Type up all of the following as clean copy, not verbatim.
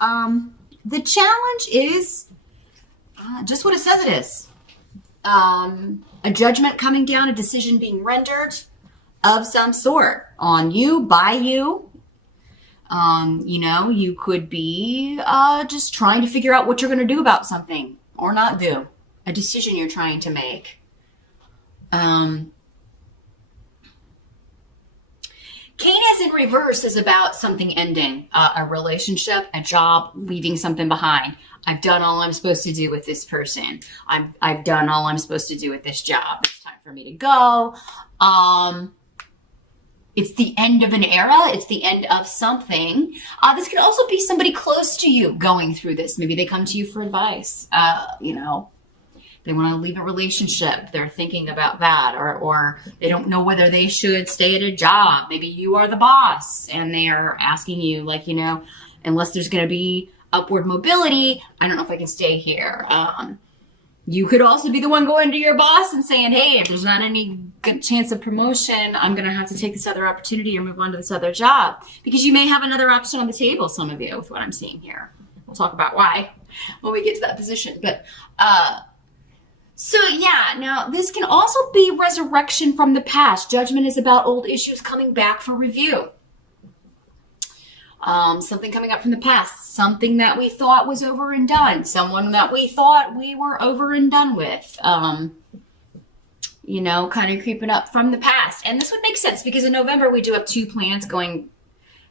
The challenge is just what it says it is. A judgment coming down, a decision being rendered of some sort on you, by you. You could be just trying to figure out what you're going to do about something or not do. A decision you're trying to make. Canis in reverse is about something ending, a relationship, a job, leaving something behind. I've done all I'm supposed to do with this person. I've done all I'm supposed to do with this job. It's time for me to go. It's the end of an era. It's the end of something. This could also be somebody close to you going through this. Maybe they come to you for advice. They want to leave a relationship. They're thinking about that, or they don't know whether they should stay at a job. Maybe you are the boss and they are asking you, unless there's going to be upward mobility, I don't know if I can stay here. You could also be the one going to your boss and saying, hey, if there's not any good chance of promotion, I'm going to have to take this other opportunity or move on to this other job. Because you may have another option on the table, some of you, with what I'm seeing here. We'll talk about why when we get to that position. But, now this can also be resurrection from the past. Judgment is about old issues coming back for review. Something coming up from the past, something that we thought was over and done, someone that we thought we were over and done with, kind of creeping up from the past. And this would make sense because in November we do have 2 planets going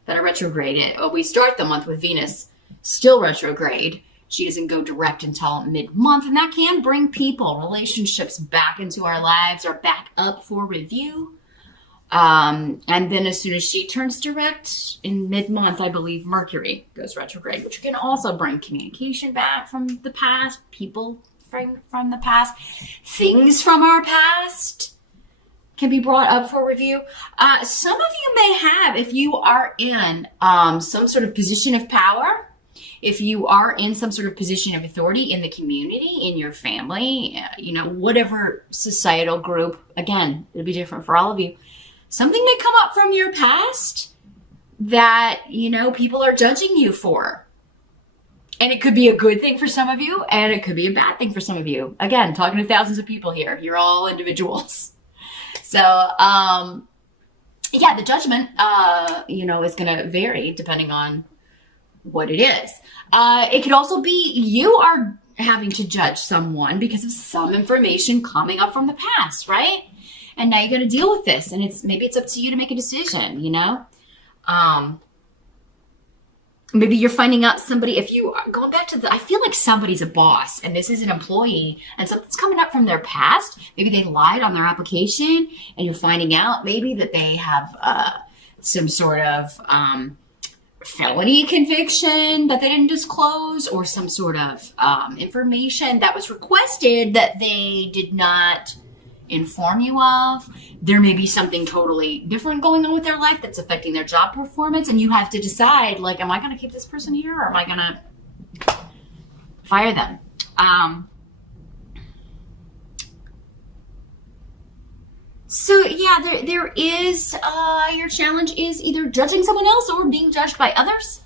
that are retrograde. We start the month with Venus still retrograde. She doesn't go direct until mid-month, and that can bring people, relationships back into our lives or back up for review. And then as soon as she turns direct in mid-month, I believe Mercury goes retrograde, which can also bring communication back from the past, people from the past, things from our past can be brought up for review. Some of you may have, if you are in some sort of position of power, if you are in some sort of position of authority in the community, in your family, whatever societal group, again, it'll be different for all of you. Something may come up from your past that, people are judging you for. And it could be a good thing for some of you, and it could be a bad thing for some of you. Again, talking to thousands of people here. You're all individuals. So, the judgment, is going to vary depending on what it is. It could also be you are having to judge someone because of some information coming up from the past, right? And now you're going to deal with this, and maybe it's up to you to make a decision, Maybe you're finding out somebody, if you are going back to I feel like somebody's a boss and this is an employee and something's coming up from their past. Maybe they lied on their application and you're finding out maybe that they have some sort of felony conviction that they didn't disclose, or some sort of information that was requested that they did not inform you of. There may be something totally different going on with their life that's affecting their job performance, and you have to decide, am I going to keep this person here or am I going to fire them? There is, your challenge is either judging someone else or being judged by others,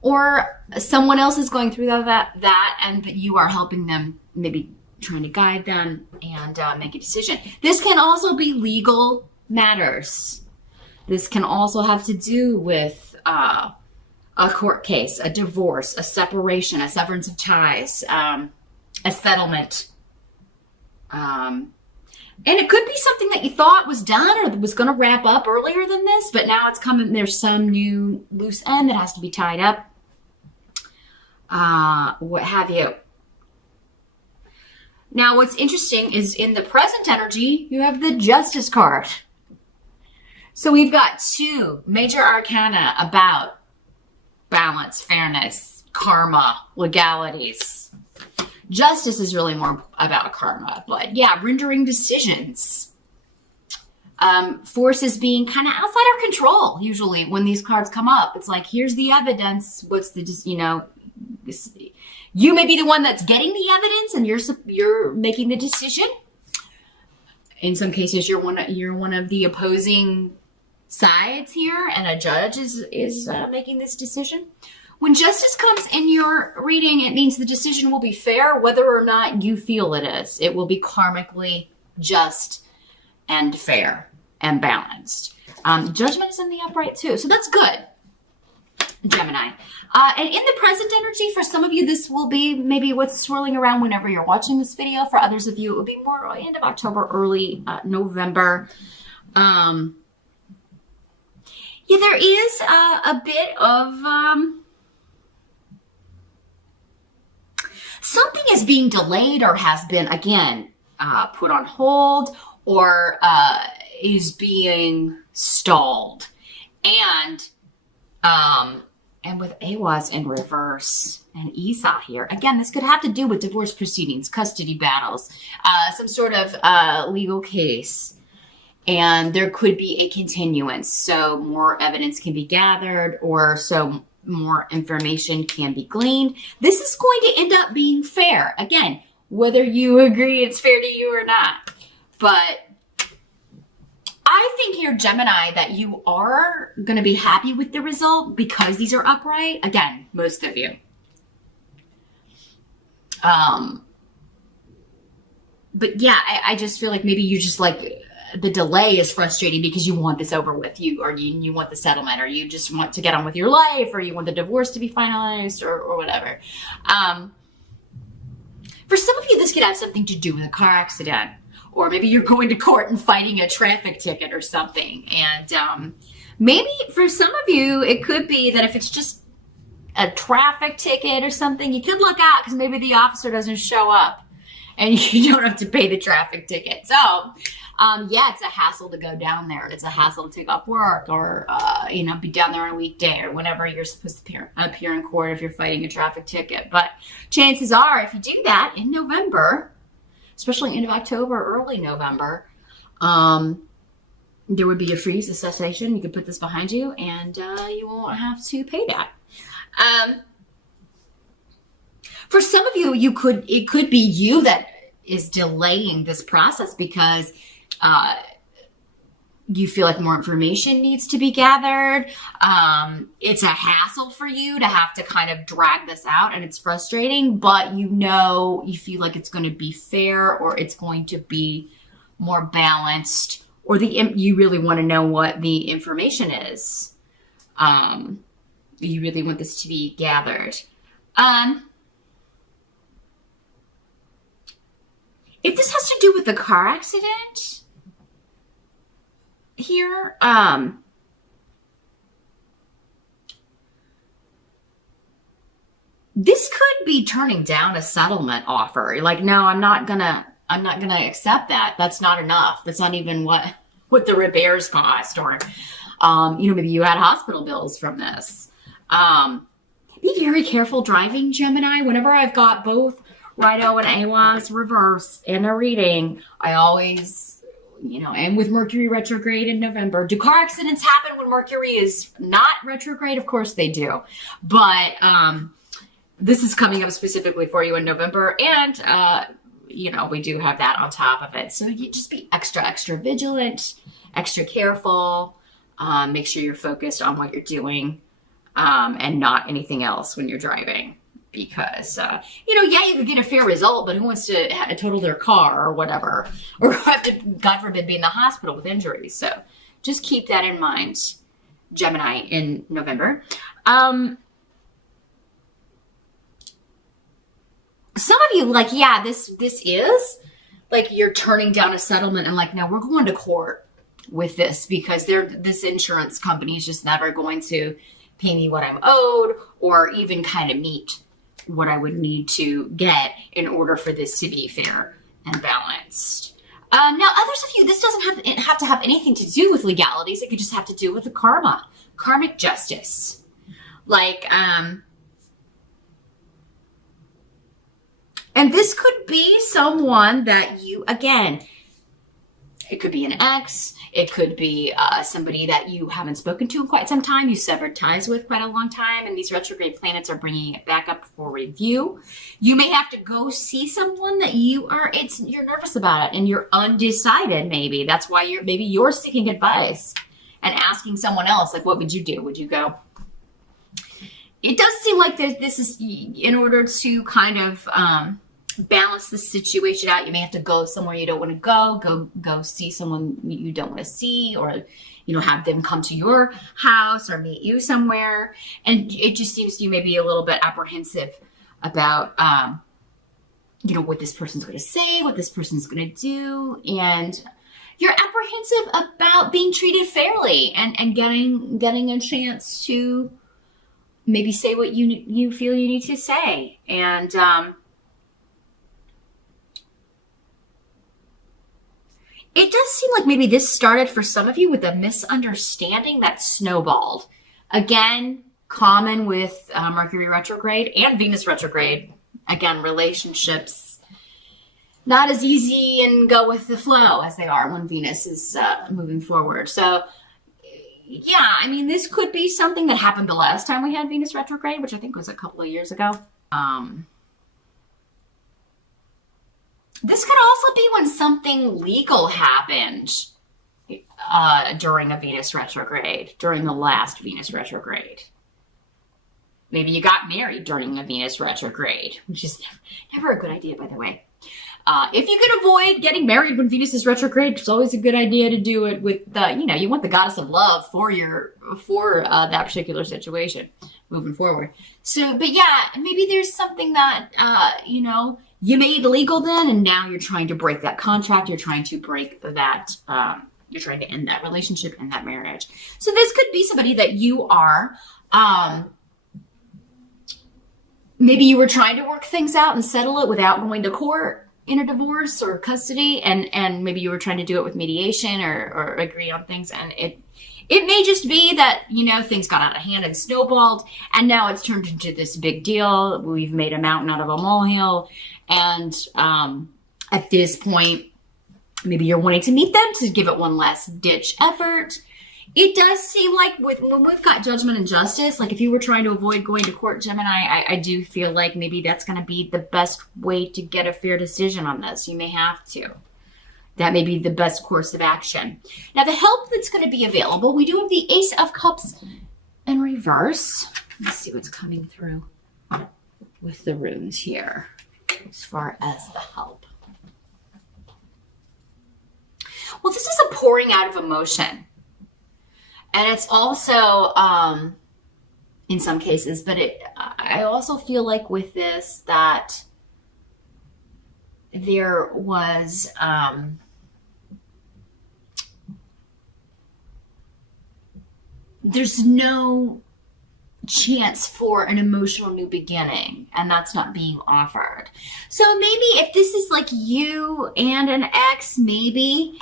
or someone else is going through that and that you are helping them, maybe trying to guide them and make a decision. This can also be legal matters. This can also have to do with a court case, a divorce, a separation, a severance of ties, a settlement. And it could be something that you thought was done or was going to wrap up earlier than this, but now it's coming, there's some new loose end that has to be tied up. What have you. Now, what's interesting is in the present energy, you have the Justice card. So we've got 2 major arcana about balance, fairness, karma, legalities. Justice is really more about karma, but rendering decisions. Forces being kind of outside our control, usually, when these cards come up. It's like, here's the evidence. What's the, you may be the one that's getting the evidence and you're making the decision. In some cases, you're one of the opposing sides here, and a judge is making this decision. When justice comes in your reading, it means the decision will be fair, whether or not you feel it is. It will be karmically just and fair and balanced. Judgment is in the upright too, so that's good, Gemini. And in the present energy, for some of you, this will be maybe what's swirling around whenever you're watching this video. For others of you, it will be more end of October, early November. Yeah, there is a bit of something is being delayed or has been, again, put on hold or is being stalled. And with Awaz in reverse and Esau here, again, this could have to do with divorce proceedings, custody battles, some sort of legal case. And there could be a continuance, so more evidence can be gathered or so more information can be gleaned. This is going to end up being fair. Again, whether you agree it's fair to you or not. But I think here, Gemini, that you are going to be happy with the result because these are upright. Again, most of you. But yeah, I just feel like maybe you just like the delay is frustrating because you want this over with, you want the settlement, or you just want to get on with your life, or you want the divorce to be finalized, or whatever. For some of you, this could have something to do with a car accident, or maybe you're going to court and fighting a traffic ticket or something. And maybe for some of you, it could be that if it's just a traffic ticket or something, you could look out because maybe the officer doesn't show up and you don't have to pay the traffic ticket. So yeah, it's a hassle to go down there. It's a hassle to take off work or, be down there on a weekday or whenever you're supposed to appear in court if you're fighting a traffic ticket. But chances are, if you do that in November, especially end of October, early November, there would be a freeze, a cessation. You could put this behind you and you won't have to pay that. For some of you, it could be you that is delaying this process because you feel like more information needs to be gathered. It's a hassle for you to have to kind of drag this out, and it's frustrating, but you feel like it's going to be fair, or it's going to be more balanced, or you really want to know what the information is. You really want this to be gathered. If this has to do with the car accident here, this could be turning down a settlement offer. You're like, no, I'm not gonna accept that. That's not enough. That's not even what the repairs cost, or maybe you had hospital bills from this. Be very careful driving, Gemini. Whenever I've got both Rido and Awaz reverse in a reading, I always, and with Mercury retrograde in November. Do car accidents happen when Mercury is not retrograde? Of course they do. But this is coming up specifically for you in November. And, we do have that on top of it. So you just be extra, extra vigilant, extra careful. Make sure you're focused on what you're doing and not anything else when you're driving. Because, you could get a fair result, but who wants to total their car or whatever, or have to, God forbid, be in the hospital with injuries. So just keep that in mind, Gemini, in November. Some of you, this is, you're turning down a settlement and no, we're going to court with this because this insurance company is just never going to pay me what I'm owed or even kind of meet what I would need to get in order for this to be fair and balanced. Now, others of you, this doesn't have to have anything to do with legalities. It could just have to do with the karmic justice. And this could be someone that you, again, it could be an ex. It could be somebody that you haven't spoken to in quite some time. You severed ties with quite a long time. And these retrograde planets are bringing it back up for review. You may have to go see someone that you're nervous about it and you're undecided maybe. That's why you're seeking advice and asking someone else, what would you do? Would you go it does seem like this is in order to kind of balance the situation out. You may have to go somewhere you don't want to go see someone you don't want to see, or have them come to your house or meet you somewhere. And it just seems you may be a little bit apprehensive about what this person's going to say, what this person's going to do, and you're apprehensive about being treated fairly and getting a chance to maybe say what you feel you need to say. And it does seem like maybe this started for some of you with a misunderstanding that snowballed. Again, common with Mercury retrograde and Venus retrograde. Again, relationships not as easy and go with the flow as they are when Venus is moving forward. So yeah, I mean, this could be something that happened the last time we had Venus retrograde, which I think was a couple of years ago. This could also be when something legal happened during a Venus retrograde, during the last Venus retrograde. Maybe you got married during a Venus retrograde, which is never a good idea, by the way. If you can avoid getting married when Venus is retrograde, it's always a good idea to do it with you want the goddess of love for that particular situation moving forward. So, but yeah, maybe there's something that, you made illegal then, and now you're trying to break that contract. You're trying to break that, you're trying to end that relationship and that marriage. So this could be somebody that you are, maybe you were trying to work things out and settle it without going to court in a divorce or custody, and maybe you were trying to do it with mediation or agree on things, and it may just be that, things got out of hand and snowballed, and now it's turned into this big deal. We've made a mountain out of a molehill, and at this point, maybe you're wanting to meet them to give it one last ditch effort. It does seem like when we've got judgment and justice, like if you were trying to avoid going to court, Gemini, I do feel like maybe that's going to be the best way to get a fair decision on this. You may have to. That may be the best course of action. Now, the help that's going to be available, we do have the Ace of Cups in reverse. Let's see what's coming through with the runes here as far as the help. Well, this is a pouring out of emotion. And it's also, in some cases, but I also feel like with this that there was, there's no chance for an emotional new beginning, and that's not being offered. So maybe if this is like you and an ex, maybe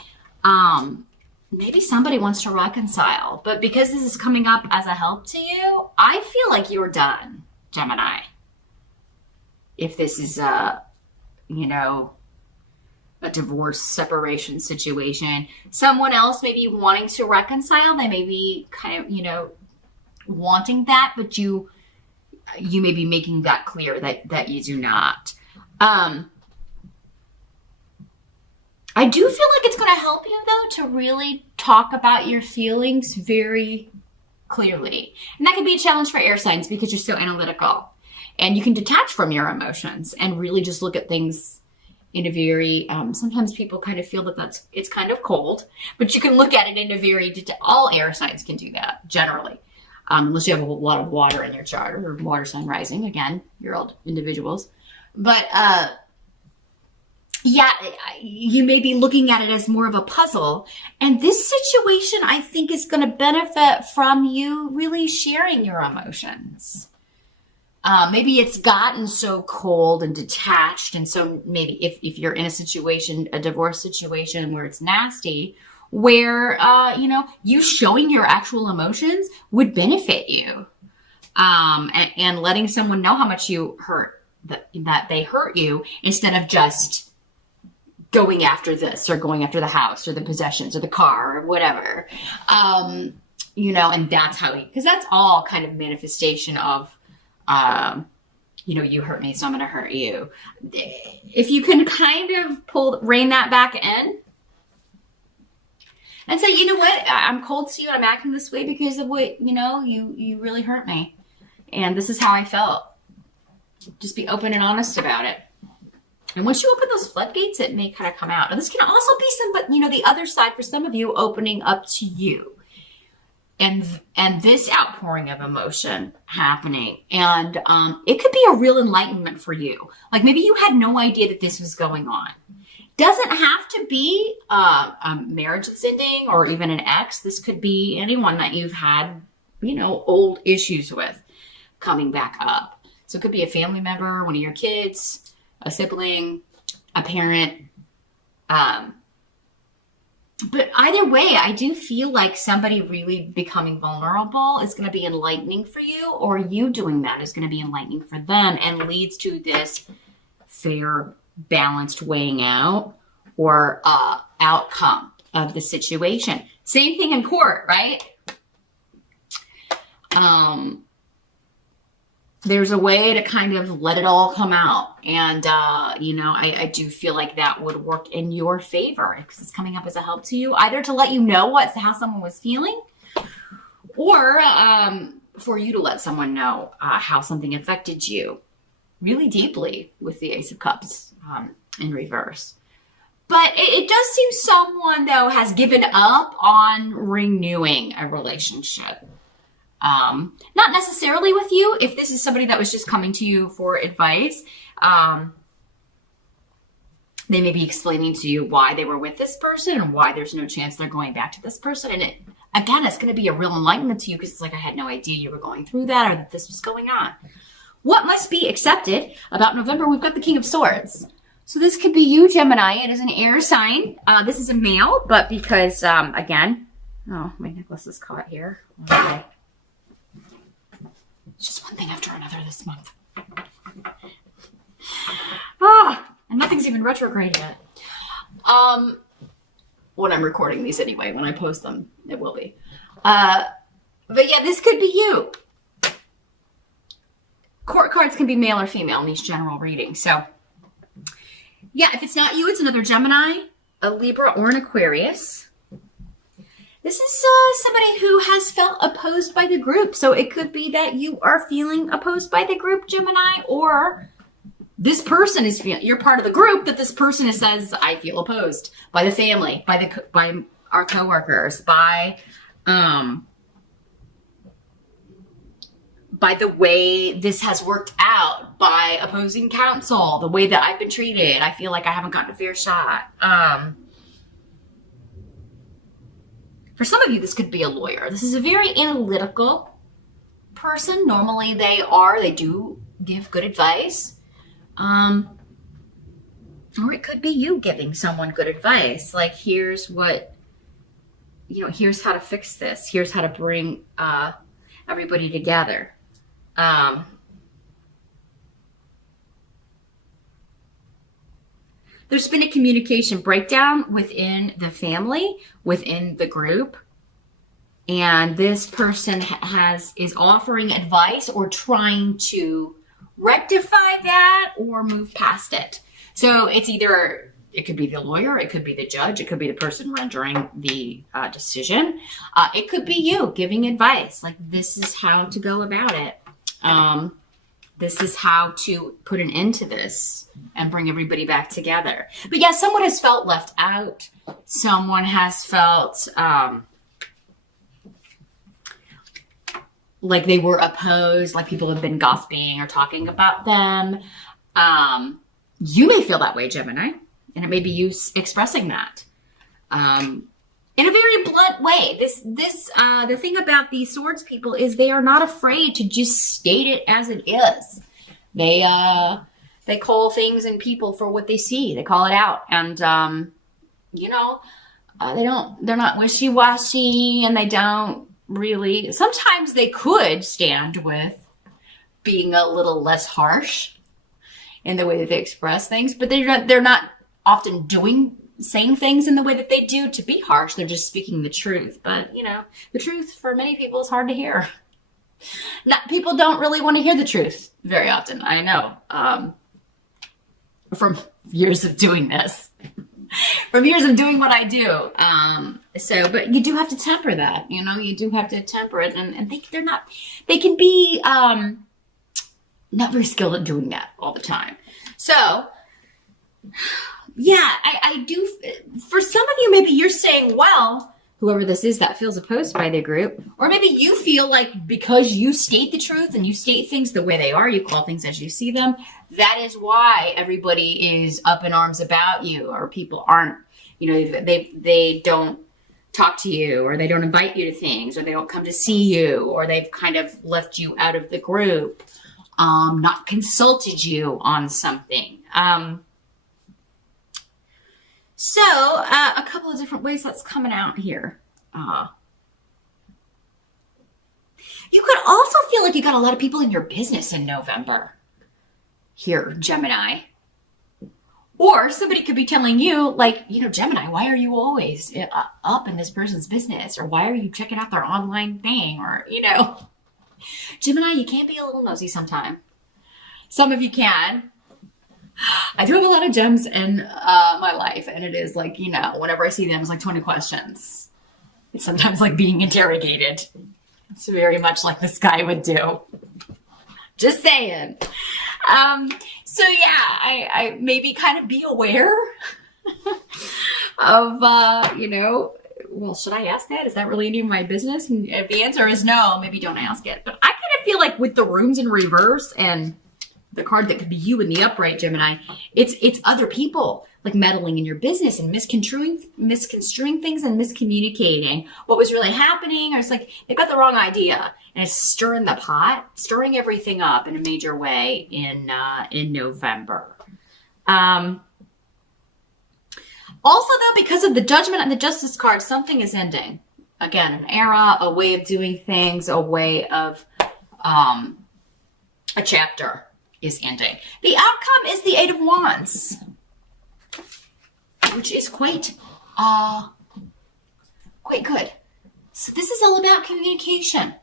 somebody wants to reconcile, but because this is coming up as a help to you, I feel like you're done, Gemini. If this is a divorce, separation situation, someone else may be wanting to reconcile. They may be kind of, wanting that, but you may be making that clear that you do not. I do feel like it's going to help you, though, to really talk about your feelings very clearly. And that can be a challenge for air signs because you're so analytical. And you can detach from your emotions and really just look at things in a very, sometimes people kind of feel that it's kind of cold, but you can look at it in a very, all air signs can do that, generally. Unless you have a lot of water in your chart or water sign rising, again, you're all individuals. But, yeah, you may be looking at it as more of a puzzle. And this situation, I think, is going to benefit from you really sharing your emotions. Maybe it's gotten so cold and detached. And so maybe if you're in a situation, a divorce situation where it's nasty, where, you showing your actual emotions would benefit you. And letting someone know how much you hurt, that they hurt you, instead of just going after this or going after the house or the possessions or the car or whatever. And that's how because that's all kind of manifestation of, you hurt me, so I'm going to hurt you. If you can kind of rein that back in and say, you know what, I'm cold to you and I'm acting this way because of what, you really hurt me. And this is how I felt. Just be open and honest about it. And once you open those floodgates, it may kind of come out. And this can also be the other side for some of you opening up to you. And this outpouring of emotion happening. And it could be a real enlightenment for you. Like maybe you had no idea that this was going on. Doesn't have to be a marriage that's ending or even an ex. This could be anyone that you've had, old issues with coming back up. So it could be a family member, one of your kids, a sibling, a parent. But either way, I do feel like somebody really becoming vulnerable is going to be enlightening for you, or you doing that is going to be enlightening for them and leads to this fair, balanced weighing out or outcome of the situation. Same thing in court, right? There's a way to kind of let it all come out. And, I do feel like that would work in your favor because it's coming up as a help to you, either to let you know how someone was feeling or for you to let someone know how something affected you really deeply with the Ace of Cups in reverse. But it does seem someone, though, has given up on renewing a relationship. Not necessarily with you. If this is somebody that was just coming to you for advice, they may be explaining to you why they were with this person and why there's no chance they're going back to this person. And it's going to be a real enlightenment to you because it's like, I had no idea you were going through that or that this was going on. What must be accepted about November? We've got the King of Swords. So this could be you, Gemini. It is an air sign. This is a male, but because, my necklace is caught here. Okay. It's just one thing after another this month. And nothing's even retrograde yet. When I'm recording these anyway, when I post them, it will be. But yeah, this could be you. Court cards can be male or female in these general readings. So yeah, if it's not you, it's another Gemini, a Libra, or an Aquarius. This is somebody who has felt opposed by the group. So it could be that you are feeling opposed by the group, Gemini, or this person is feeling, you're part of the group, that this person says, I feel opposed by the family, by our coworkers, by the way this has worked out, by opposing counsel, the way that I've been treated. I feel like I haven't gotten a fair shot. For some of you, this could be a lawyer. This is a very analytical person. Normally they do give good advice. Or it could be you giving someone good advice. Like, here's how to fix this. Here's how to bring everybody together. There's been a communication breakdown within the family, within the group. And this person is offering advice or trying to rectify that or move past it. So it could be the lawyer, it could be the judge, it could be the person rendering the decision. It could be you giving advice, like this is how to go about it. This is how to put an end to this and bring everybody back together. But yeah, someone has felt left out. Someone has felt like they were opposed, like people have been gossiping or talking about them. You may feel that way, Gemini, and it may be you expressing that in a very blunt way. The thing about these swords people is they are not afraid to just state it as it is. They call things and people for what they see. They call it out, and they're not wishy-washy, and they don't really. Sometimes they could stand with being a little less harsh in the way that they express things, but they're not often saying things in the way that they do to be harsh. They're just speaking the truth. But, the truth for many people is hard to hear. People don't really want to hear the truth very often. I know. From years of doing this. from years of doing what I do. But you do have to temper that, you do have to temper it. And they can be not very skilled at doing that all the time. So, yeah, I do. For some of you, maybe you're saying, well, whoever this is that feels opposed by the group, or maybe you feel like because you state the truth and you state things the way they are, you call things as you see them, that is why everybody is up in arms about you, or people aren't, they don't talk to you, or they don't invite you to things, or they don't come to see you, or they've kind of left you out of the group, not consulted you on something. So a couple of different ways that's coming out here. You could also feel like you got a lot of people in your business in November here, Gemini. Or somebody could be telling you, like, Gemini, why are you always up in this person's business? Or why are you checking out their online thing? Or, Gemini, you can't be a little nosy sometime. Some of you can. I do have a lot of gems in my life, and it is like, whenever I see them, it's like 20 questions. It's sometimes like being interrogated. It's very much like this guy would do. Just saying. So yeah, I maybe kind of be aware of, well, should I ask that? Is that really any of my business? And if the answer is no, maybe don't ask it. But I kind of feel like with the runes in reverse and the card that could be you in the upright, Gemini, it's other people like meddling in your business and misconstruing things and miscommunicating what was really happening. Or it's like they've got the wrong idea and it's stirring the pot, stirring everything up in a major way in November. Also, though, because of the Judgment and the Justice card, something is ending. Again, an era, a way of doing things, a way of a chapter is ending. The outcome is the Eight of Wands, which is quite good. So this is all about communication.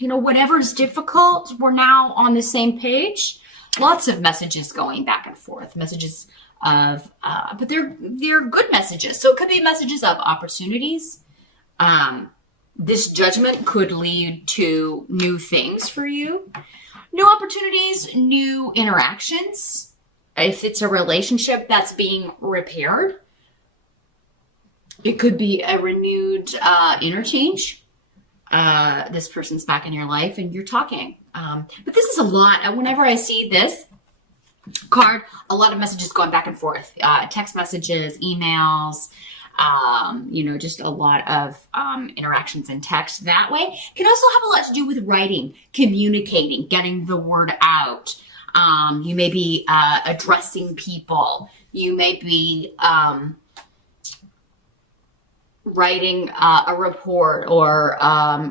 Whatever's difficult, we're now on the same page. Lots of messages going back and forth, messages of, but they're good messages. So it could be messages of opportunities. This judgment could lead to new things for you. New opportunities, new interactions. If it's a relationship that's being repaired, it could be a renewed interchange. This person's back in your life and you're talking. But this is a lot. Whenever I see this card, a lot of messages going back and forth. Text messages, emails, just a lot of interactions in text that way. Can also have a lot to do with writing, communicating, getting the word out. You may be addressing people. You may be writing a report or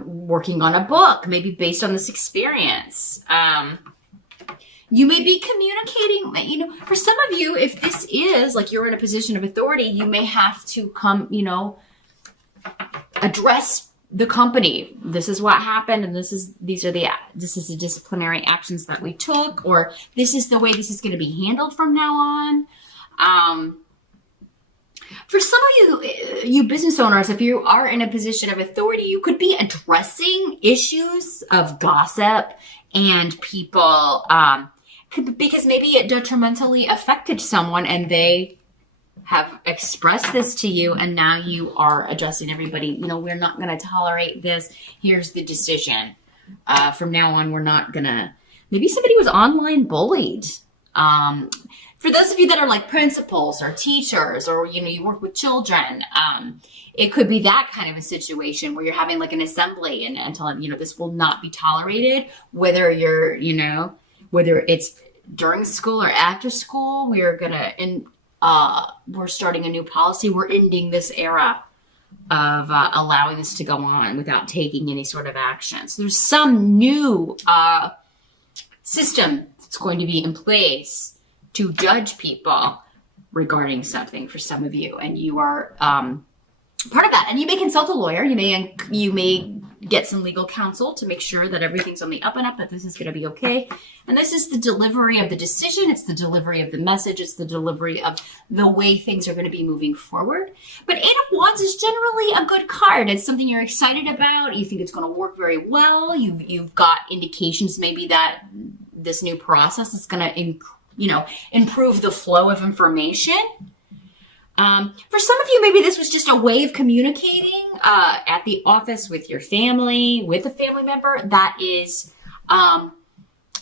working on a book, maybe based on this experience. You may be communicating, for some of you, if this is like you're in a position of authority, you may have to come, address the company. This is what happened, and this is the disciplinary actions that we took, or this is the way this is going to be handled from now on. For some of you business owners, if you are in a position of authority, you could be addressing issues of gossip and people, because maybe it detrimentally affected someone and they have expressed this to you, and now you are addressing everybody. We're not going to tolerate this. Here's the decision. From now on, we're not going to. Maybe somebody was online bullied. For those of you that are like principals or teachers, or you work with children, it could be that kind of a situation where you're having like an assembly and telling this will not be tolerated. Whether you're whether it's during school or after school, we're starting a new policy. We're ending this era of allowing this to go on without taking any sort of action. So there's some new system that's going to be in place to judge people regarding something for some of you, and you are part of that. And you may consult a lawyer. You may get some legal counsel to make sure that everything's on the up and up, that this is going to be okay. And this is the delivery of the decision. It's the delivery of the message. It's the delivery of the way things are going to be moving forward. But Eight of Wands is generally a good card. It's something you're excited about. You think it's going to work very well. You've got indications maybe that this new process is going to, improve the flow of information. For some of you, maybe this was just a way of communicating at the office with your family, with a family member that is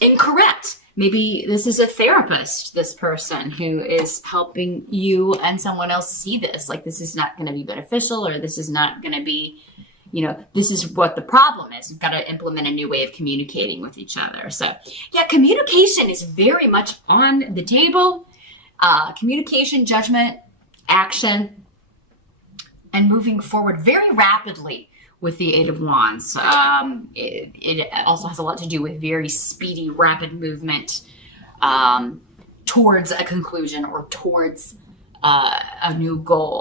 incorrect. Maybe this is a therapist, this person who is helping you and someone else see this. Like, this is not going to be beneficial, or this is not going to be, this is what the problem is. You've got to implement a new way of communicating with each other. So, yeah, communication is very much on the table. Communication, judgment, action, and moving forward very rapidly with the Eight of Wands. It also has a lot to do with very speedy, rapid movement towards a conclusion or towards a new goal.